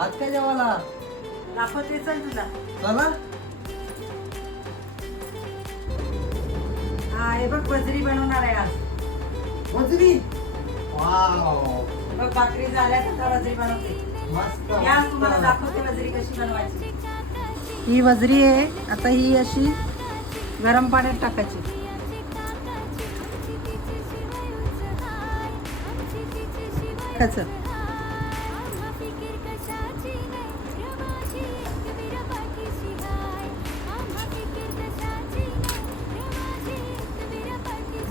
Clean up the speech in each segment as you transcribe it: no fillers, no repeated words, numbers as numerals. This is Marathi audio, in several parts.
आज काय जेवायला? दाखवते चल तुला. चला. हा हे बघ वजरी बनवणार आहे आज. वजरी. वाव. बघ भाकरी झाल्या का वजरी बनवते. मस्त. या तुम्हाला दाखवते वजरी कशी बनवायची. ही वजरी आहे. आता ही अशी गरम पाण्यात टाकायची. टाकायचं.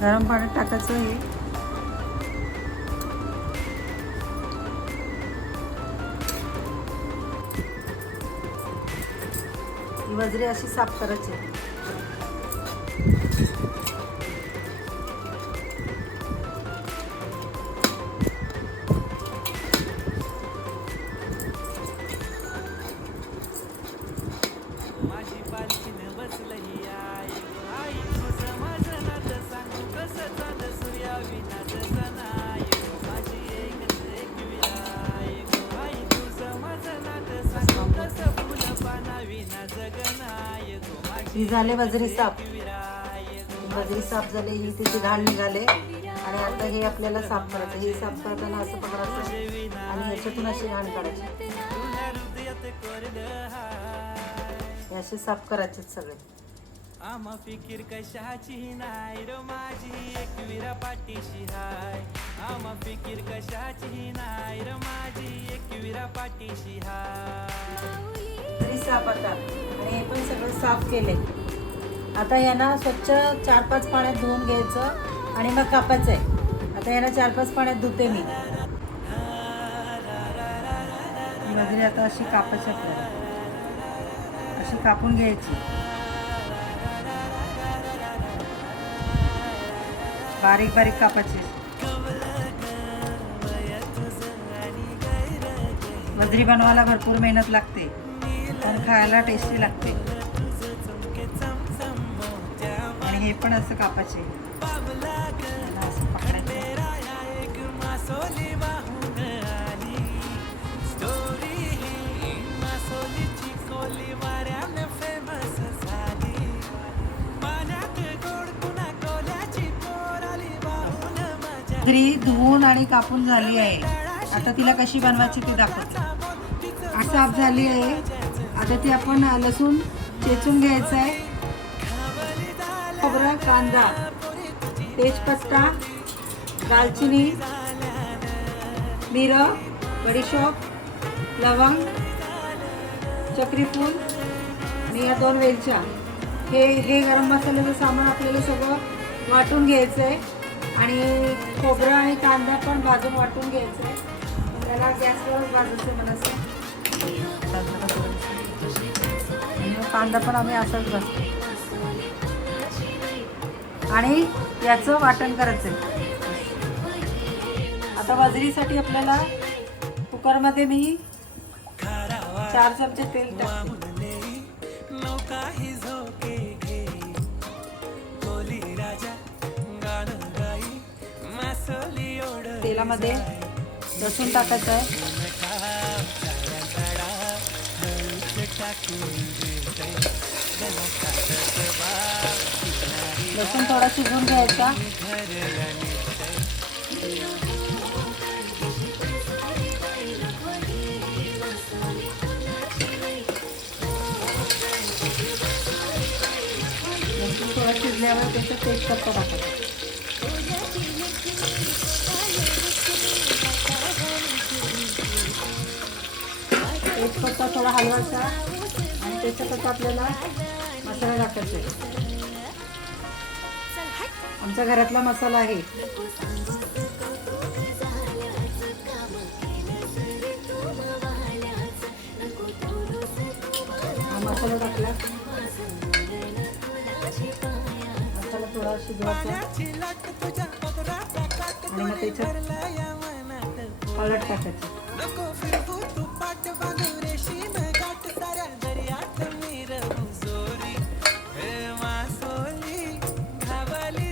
गरम पाण्यात टाकायचं हे. ही वजरी अशी साफ करायची. ही झाले वजरी साफ. वजरी साफ झाले. ही तिचे घाण निघाले आणि आता हे आपल्याला साफ करायचं. हे साफ करताना असं पकडायचं आणि याच्यातून अशी घाण काढायची. हे असे साफ करायचे सगळे. आम्हा फिकीर कशाची नाही रो माझी एकविरा पाठीशी हाय. आम्हा फिकीर कशाची नाही रो माझी एकविरा पाठीशी हाय. साफ आता आणि हे पण सगळं साफ केले. आता यांना स्वच्छ 4-5 पाण्यात धुवून घ्यायचं आणि मग कापायचं आहे. आता यांना 4-5 पाण्यात धुते मी. वजरी आता अशी कापायची आपल्याला. अशी कापून घ्यायची. बारीक बारीक कापायची. वजरी बनवायला भरपूर मेहनत लागते पण खायला टेस्टी लागते. आणि हे पण असं कापायचे. असं पकडायचं. वजरी धुवून आणि कापून झाली आहे. आता तिला कशी बनवायची ती दाखवते. साफ झाली आहे. आता ती आपण लसूण चेचून घ्यायचं आहे. खोबरं, कांदा, तेजपत्ता, दालचिनी, मिरं, बडीशोप, लवंग, चक्रीफूल आणि या 2 वेलच्या. हे गरम मसाल्याचं सामान आपल्याला सगळं वाटून घ्यायचं आहे. आणि खोबरं आणि कांदा पण भाजून वाटून घ्यायचं आहे. त्याला गॅसवरच भाजायचं मला असं. कांदा पण आम्ही असाच भाजतो. आणि याचं वाटण करायचं. आता वजरीसाठी आपल्याला कुकरमध्ये मी 4 चमचे तेल टाकते. तेलामध्ये लसूण टाकायचं आहे. लसूण थोडा शिजवून घ्यायचा. लसूण थोडा शिजल्यावर त्याच्यात तेजपत्ता टाकायचा. तेजपत्ता थोडा हलवायचा आणि त्याच्यात आपल्याला मसाला टाकायचा आहे. आमच्या घरातला मसाला आहे. हा मसाला टाकला. मसाला थोडा शिजवायचा आणि मग त्याच्यात हळद टाकायची.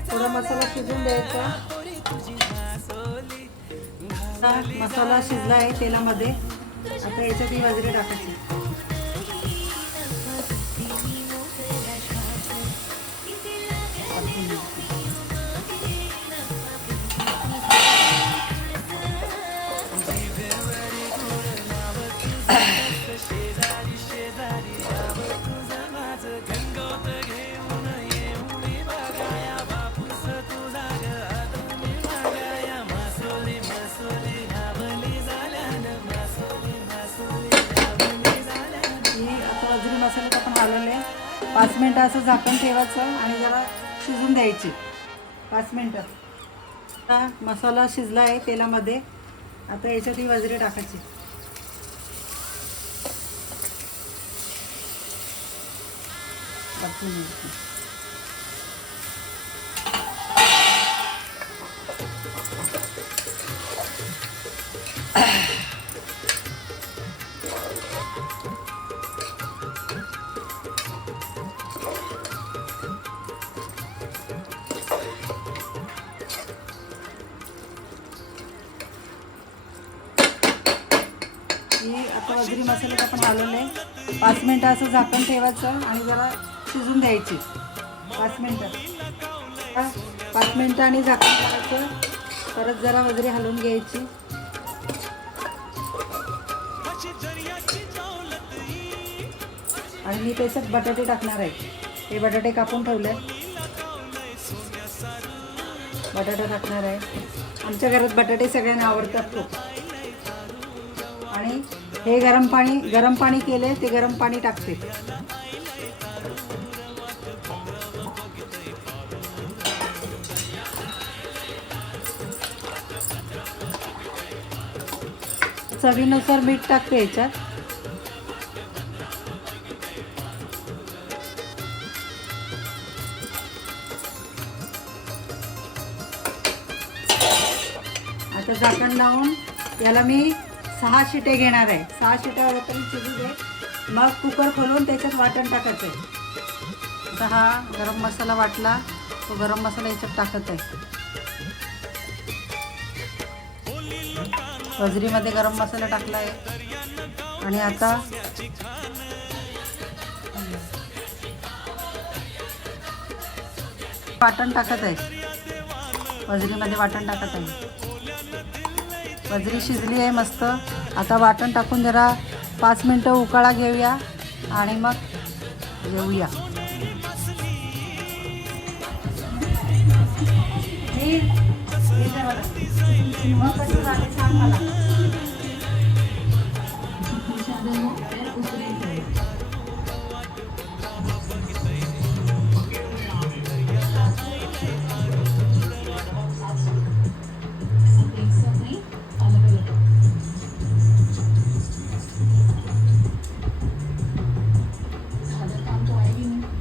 थोडा मसाला शिजून द्यायचा. मसाला शिजला आहे तेलामध्ये. आता याच्यात ही बाजरी टाकायची. बाजरी मसाल्यात आपण हलवले. 5 मिनटं असं झाकण ठेवायचं आणि जरा शिजून द्यायची 5 मिनटं. आता मसाला शिजला आहे तेलामध्ये. आता याच्यात ही बाजरी टाकायची. परतून घ्यायची. आता बाजरी मसाल्यात आपण हलवले. 5 मिनटं असं झाकण ठेवायचं आणि जरा शिजून द्यायची 5 मिनटं. 5 मिनटं आणि झाकण करायचं. परत जरा बाजरी हलवून घ्यायची. आणि मी त्याच्यात बटाटे टाकणार आहे. हे बटाटे कापून ठेवले. बटाटा टाकणार आहे. आमच्या घरात बटाटे सगळ्यांना आवडतात खूप. आणि हे गरम पाणी केले ते गरम पाणी टाकते. चवीनुसार मीठ टाकते याच्यात. आता झाकण लावून याला मी 6 शिट्या घेणार आहे. 6 शिट्या वरती शिजू दे. मग कुकर खोलून त्याच्यात वाटण टाकायचं आहे. आता हा गरम मसाला वाटला. तो गरम मसाला याच्यात टाकत आहे. बाजरीमध्ये गरम मसाला टाकला आहे. आणि आता वाटण टाकत आहे. बाजरीमध्ये वाटण टाकत आहे. बाजरी शिजली आहे मस्त. आता वाटण टाकून जरा 5 मिनटं उकाळा घेऊया आणि मग जेवूया.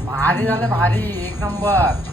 भारी झालं, भारी, एक नंबर.